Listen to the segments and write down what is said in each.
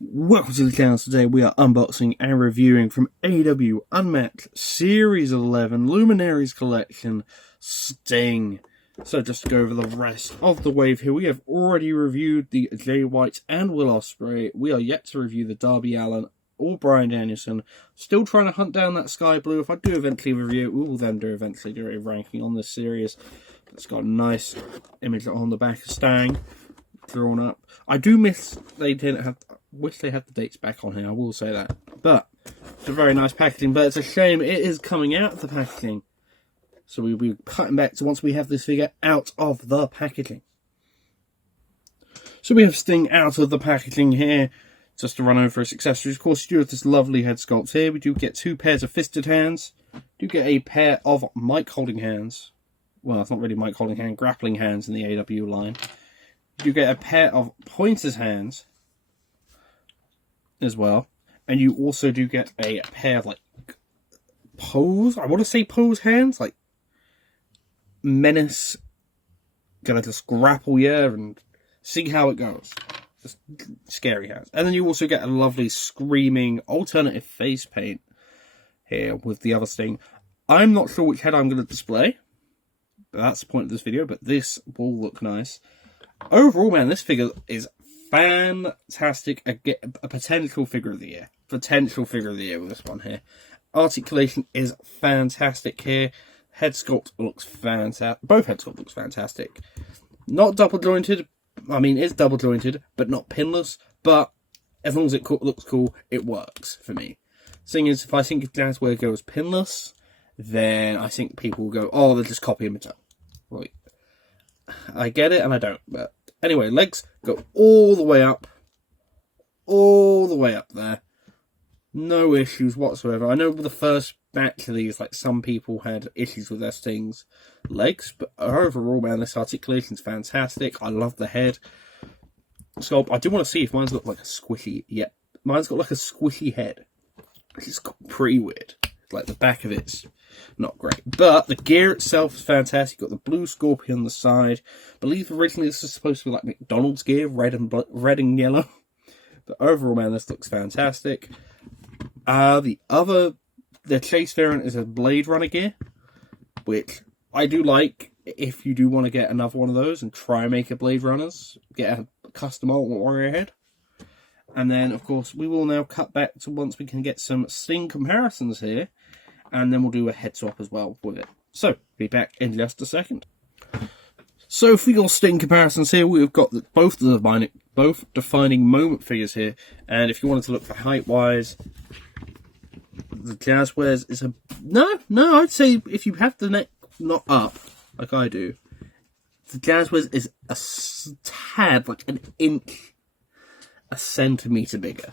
Welcome to the channel. Today we are unboxing and reviewing from AW Unmatched Series 11 Luminaries Collection Sting. So just to go over the rest of the wave here, we have already reviewed the Jay White and Will Ospreay. We are yet to review the Darby Allin or Bryan Danielson. Still trying to hunt down that Sky Blue. If I do eventually review it, we will then eventually do a ranking on this series. It's got a nice image on the back of Stang drawn up. I do miss they didn't have. Wish they had the dates back on here, I will say that. But it's a very nice packaging, but it's a shame it is coming out of the packaging. So we'll be cutting back to once we have this figure out of the packaging. So we have Sting out of the packaging here. Just to run over his accessories. Of course, you do have this lovely head sculpt here. We do get 2 pairs of fisted hands. We do get a pair of mic holding hands. Well, it's not really mic holding hand, grappling hands in the AW line. You do get a pair of pointers hands as well, and you also do get a pair of like pose, I want to say pose hands, like menace, gonna just grapple you and see how it goes, just scary hands. And then you also get a lovely screaming alternative face paint here with the other Sting. I'm not sure which head I'm going to display, but that's the point of this video, but this will look nice. Overall, man, this figure is fantastic. A potential figure of the year. Potential figure of the year with this one here. Articulation is fantastic here. Head sculpt looks fantastic. Both head sculpt looks fantastic. Not double jointed. I mean, it's double jointed, but not pinless. But as long as it looks cool, it works for me. Thing is, if I think Glassware goes pinless, then I think people will go, oh, they're just copying Mattel. Right. I get it and I don't, but anyway, legs go all the way up there. No issues whatsoever. I know with the first batch of these, like, some people had issues with their Sting's legs, but overall, man, this articulation's fantastic. I love the head sculpt. I do want to see if mine's got like a squishy, yeah, mine's got like a squishy head, which is pretty weird. Like, the back of it's not great. But the gear itself is fantastic. You've got the blue Scorpion on the side. I believe originally this was supposed to be like McDonald's gear, red and yellow. But overall, man, this looks fantastic. The Chase variant is a Blade Runner gear, which I do like. If you do want to get another one of those and try and make a Blade Runners, get a custom Ultimate Warrior head. And then, of course, we will now cut back to once we can get some Sting comparisons here. And then we'll do a head swap as well with it. So, be back in just a second. So, for your Sting comparisons here, we've got both defining moment figures here. And if you wanted to look for height-wise, the Jazzwares is a... No, I'd say if you have the neck not up, like I do, the Jazzwares is a tad, like an inch, a centimetre bigger.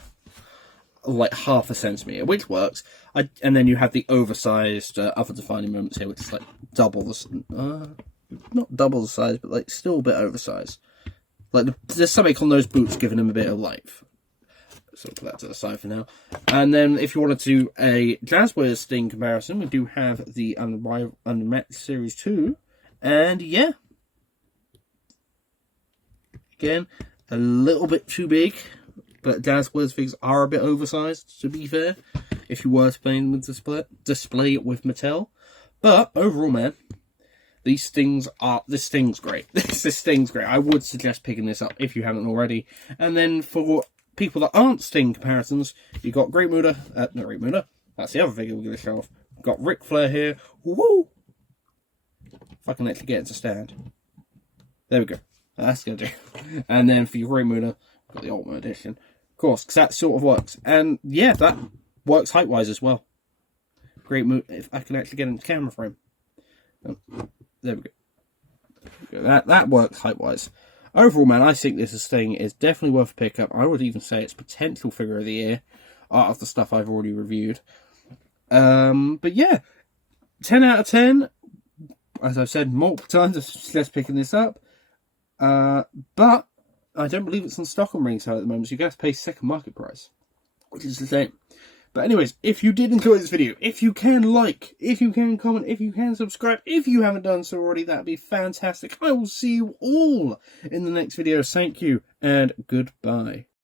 Like half a centimetre, which works. And then you have the oversized other defining moments here, which is like double the... not double the size, but like still a bit oversized. Like there's something on those boots giving them a bit of life. So put that to the side for now. And then if you wanted to do a Jazzwares Sting comparison, we do have the Unmatched Series 2. And yeah. Again, a little bit too big. But Jazzwares figures are a bit oversized, to be fair, if you were to play with display it with Mattel. But overall, man, this Sting's great. This Sting's great. I would suggest picking this up if you haven't already. And then for people that aren't Sting comparisons, you got Great Muta. Not Great Muta. That's the other figure we're going to show off. Got Ric Flair here. Woo! If I can actually get it to stand. There we go. That's going to do. And then for your Great Muta, got the Ultimate Edition. Of course, because that sort of works. And yeah, that works height-wise as well. Great move. If I can actually get into camera frame. Oh, there we go. That works height-wise. Overall, man, I think this Sting is definitely worth a pickup. I would even say it's potential figure of the year out of the stuff I've already reviewed. But yeah, 10 out of 10. As I've said multiple times, I'm just picking this up. But I don't believe it's on stock on Ringside at the moment, so you have to pay second market price, which is the same. But anyways, if you did enjoy this video, if you can like, if you can comment, if you can subscribe, if you haven't done so already, that'd be fantastic. I will see you all in the next video. Thank you, and goodbye.